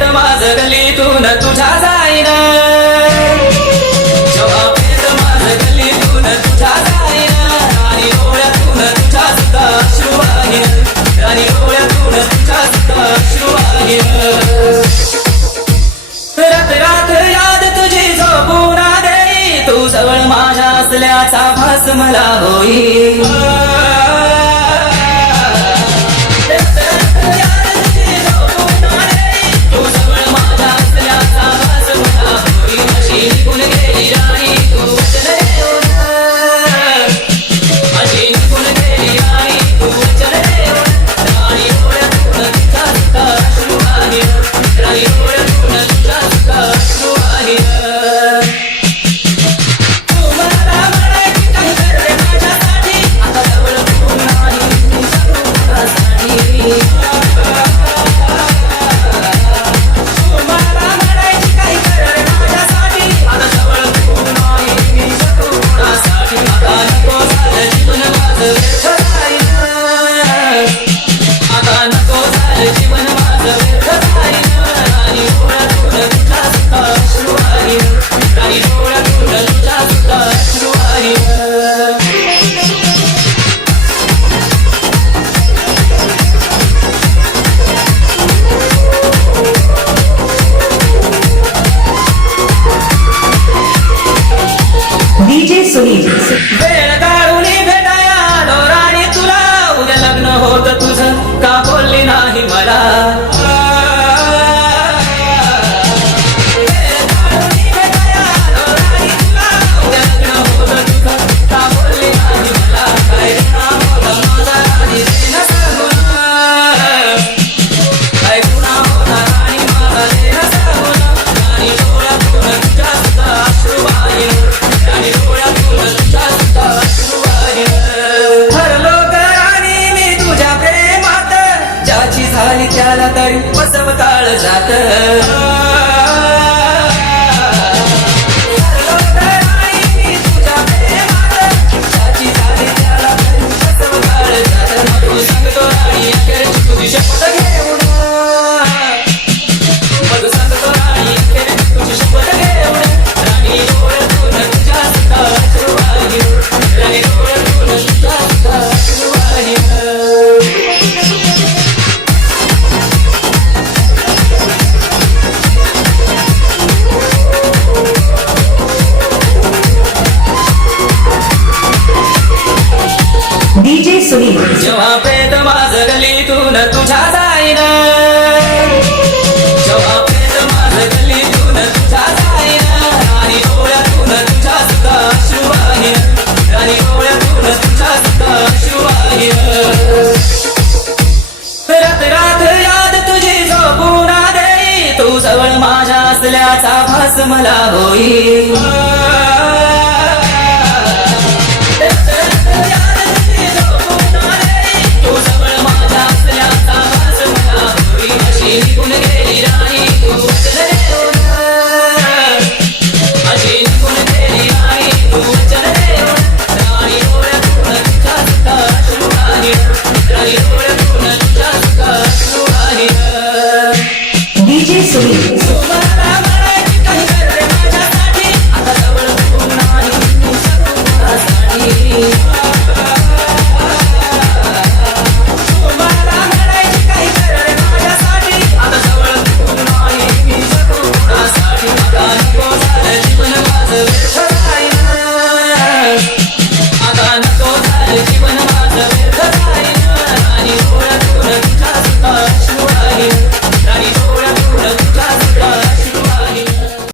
पेत माझ गलीतून तुझ्या जाईना, जेव्हा पेत माझ गलीतून तुझ्या जाईना, राणी डोळ्यातून तुझ्या सुद्धा अश्रू वाहिन, राणी डोळ्यातून तुझ्या सुद्धा अश्रू वाहिन. रात रात याद तुझी झोपून देई, तू जवळ माझ्या असल्याचा भास मला होई. वेळ काढून भेटाया आलो राणी तुला, उद्या लग्न होत तुझं का बोलली नाही मला. वेळ काढून भेटाया आलो राणी तुला, उद्या लग्न होत तुझं का बोलली नाही मला. काय नाम होतं माझा राणी देणं सांगून, काय गुन्हा होता राणी माझा देणं सांगून, राणी डोळ्यातून तुझ्या सुद्धा अश्रू वाहिन, राणी डोळ्यातून तुझ्या सुद्धा अश्रू वाहिन. हरलो ग राणी मी तुझ्या प्रेमात, ज्याची झाली त्याला तरी बसव काळ जात. हरलो ग राणी मी तुझ्या प्रेमात, ज्याची झाली त्याला तरी बसव काळ जात. मधू सांगतो राणी अखेरची तुझी शपथ घेऊन, मधू सांगतो राणी अखेरची तुझी शपथ घेऊन, राणी डोळ्यातून तुझ्या सुद्धा अश्रू वाहिन, राणी डोळ्यातून तुझ्या सुद्धा अश्रू वाहिन. डीजे सुनील. जेव्हा पेत माझ गलीतून तुझ्या जाईना, जेव्हा पेत माझ गलीतून तुझ्या जाईना, राणी डोळ्यातून तुझ्या सुद्धा अश्रू वाहिन, राणी डोळ्यातून तुझ्या सुद्धा अश्रू वाहिन. रात रात याद तुझी झोपून देई, तू जवळ माझ्या असल्याचा भास मला होई. डीजे सुनील.